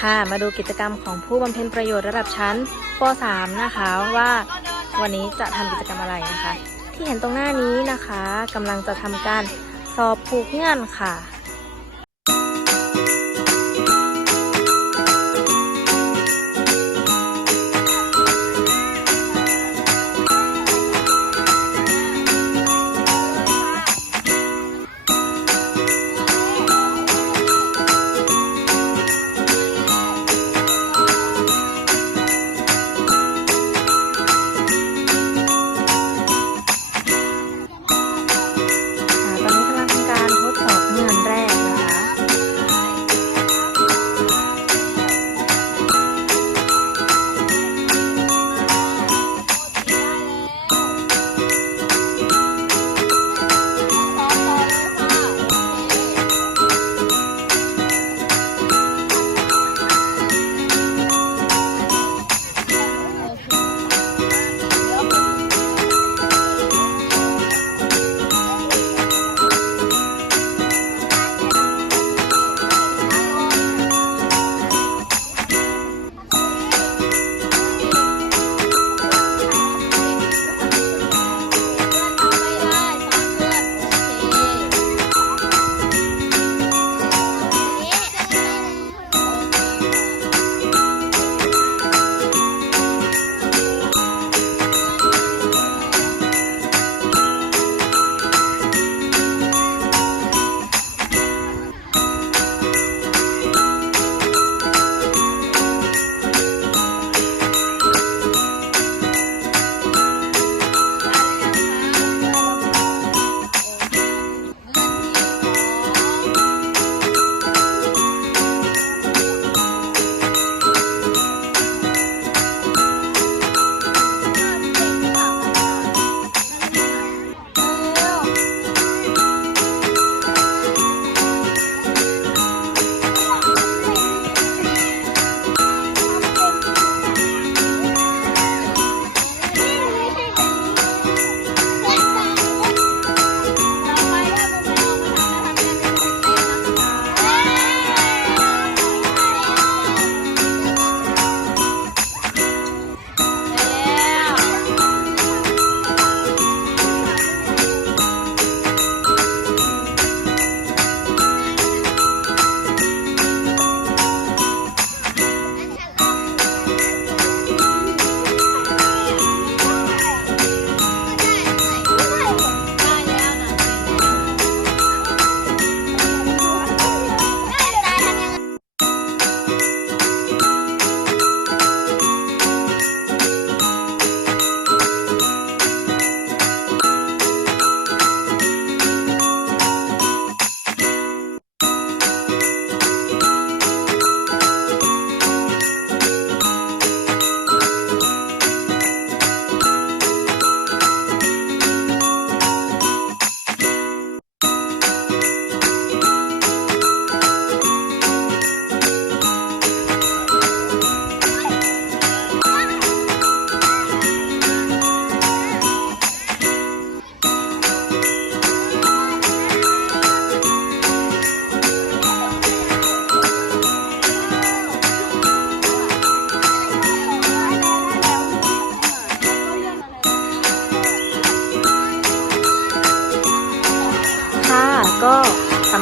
ค่ะมาดูกิจกรรมของผู้บำเพ็ญประโยชน์ระดับชั้นป .3 นะคะว่าวันนี้จะทำกิจกรรมอะไรนะคะ ที่เห็นตรงหน้านี้นะคะกำลังจะทำการสอบผูกเงื่อนค่ะ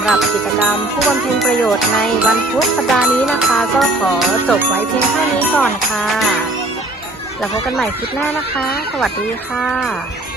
ำหรับกิจกรรมผู้บำเพ็ญประโยชน์ในวันพุธสัปดาห์นี้นะคะ ก็ขอจบไว้เพียงเท่านี้ก่อนค่ะ แล้วพบกันใหม่คลิปหน้านะคะ สวัสดีค่ะ